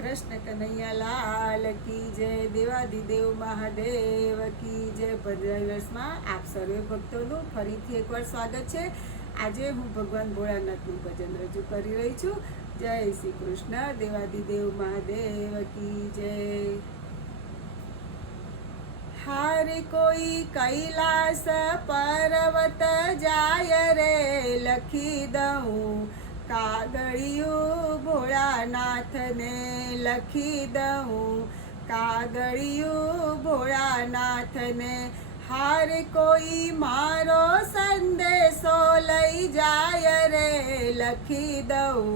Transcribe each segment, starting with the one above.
कृष्ण कन्हैया लाल की जय। देवादिदेव महादेव की जय। ભદ્રરસમાં આપ સર્વે ભક્તોનું ફરીથી એકવાર સ્વાગત છે। આજે હું ભગવાન ભોળાનાથનું ભજન રજૂ કરી રહી છું। જય શ્રી કૃષ્ણ। દેવાદિદેવ મહાદેવ की जय। हारे कोई कैलास पर्वत जाय रे, लखी दऊं कागड़िયું ભોળાનાથને, લખી દઉં કાગળિયું ભોળાનાથને। હાર કોઈ મારો સંદેશો લઈ જાય રે, લખી દઉં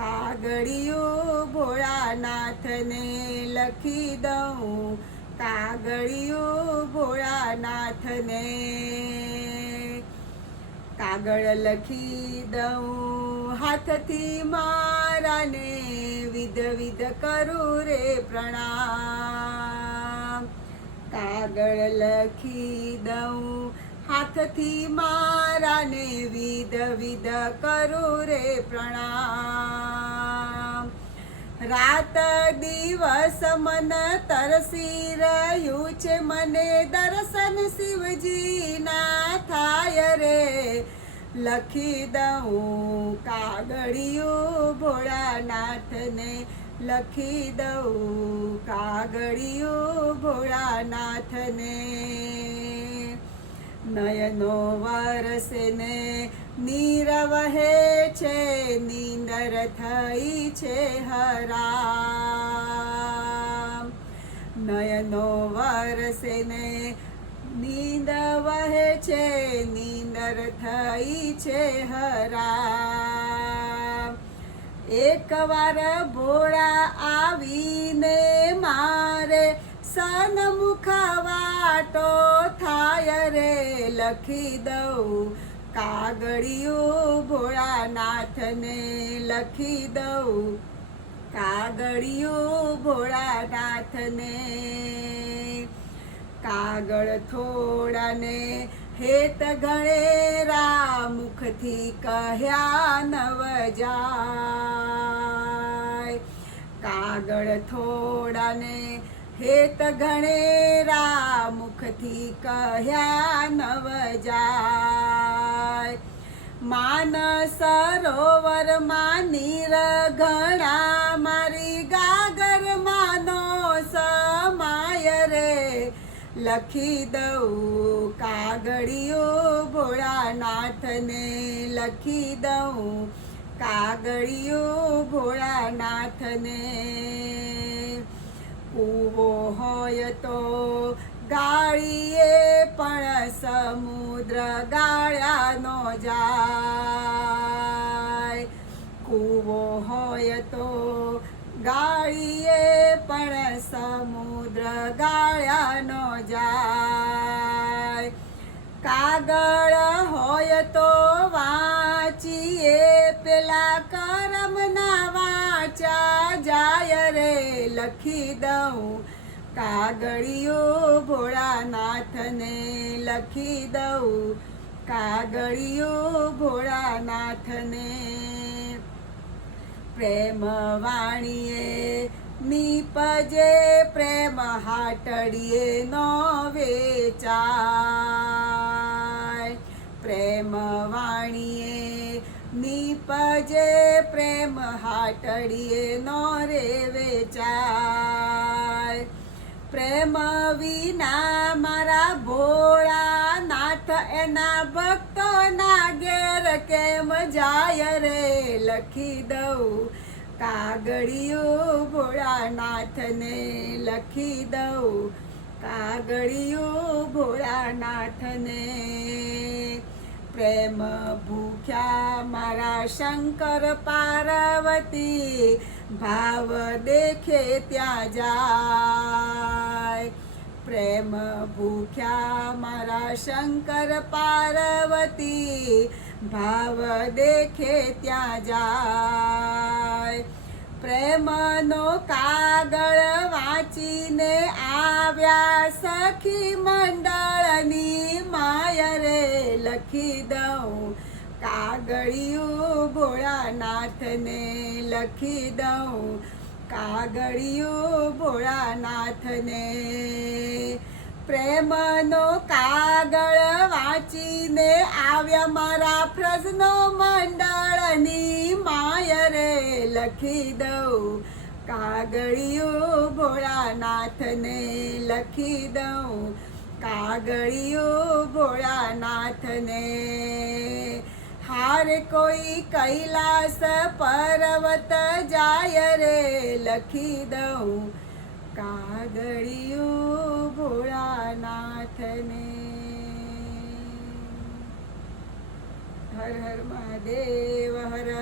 કાગળિયું ભોળાનાથને, લખી દઉં કાગળિયું ભોળાનાથને। કાગળ લખી દઉં હાથથી મારાને, વિધ વિધ કરું રે પ્રણામ। કાગળ લખી દઉં હાથથી મારાને, વિધ વિધ કરું રે પ્રણામ। રાત દિવસ મન તરસી રહ્યું છે, મને દર્શન શિવજીના થાય રે, લખી દઉં કાગળિયું ભોળાનાથને, લખી દઉં કાગળિયું ભોળાનાથને। નયનો વરસે ને નીર વહે છે, નીંદર થઈ છે હરામ। નયનો વરસે ને નીંદ વહે છે, નીંદર થઈ છે હરામ। એકવાર ભોળા આવીને મારે સન્મુખ વાટો થાય રે, લખી દઉં કાગળિયું ભોળાનાથને, લખી દઉં કાગળિયું ભોળાનાથને। કાગળ થોડાને હેત ગણેરા, મુખથી કહ્યા નવ જાય। કાગળ થોડાને હેત ગણેરા, મુખથી કહ્યા નવ જાય। માનસ સરોવરમાં નીર ઘણા, મારી ગાગર માનો સમાય રે, લખી દઉં કાગળિયું ભોળાનાથને, લખી દઉં કાગળિયું ભોળાનાથને। કૂવો હોય તો ગાળીએ, પણ સમુદ્ર ગાળ્યાનો જાય। કૂવો હોય તો ગાળીએ, પણ સમુદ્ર ગાળ્યાનો જાય। કાગળ હોય તો વાંચીએ, પેલા કરમના વાંચા જાય રે, લખી દઉં કાગળિયું ભોળાનાથને, લખી દઉં કાગળિયું ભોળાનાથને। પ્રેમ વાણીએ નીપજે, પ્રેમ હાટડીએ નો વેચાય। પ્રેમ વાણીએ નીપજે, પ્રેમ હાટડીએ નો રે વેચાય। પ્રેમ વિના મારા ભોળાનાથ, એના ભક્તોના ઘેર કેમ જાય રે, લખી દઉં કાગળિયું ભોળાનાથને, લખી દઉં કાગળિયું ભોળાનાથને। પ્રેમ ભૂખ્યા મારા શંકર પાર્વતી, ભાવ દેખે ત્યાં જાય। પ્રેમ ભૂખ્યા મારા શંકર પાર્વતી, ભાવ દેખે ત્યાં જાય। પ્રેમનો કાગળ વાંચીને આવ્યા સખી મંડળની માય રે, લખી દઉં કાગળિયું ભોળાનાથને લખી દઉં કાગળિયું ભોળાનાથને. પ્રેમનો કાગળ વાંચીને આવ્યા મારા પ્રજનો મંડળની માય રે લખી દઉં. કાગળિયું ભોળાનાથને લખી દઉં. કાગળિયું ભોળાનાથને. હાર કોઈ કૈલાસ પર્વત જાય રે લખી દઉં. કાગળિયું ભોળાનાથને. હર હર મહાદેવ હર.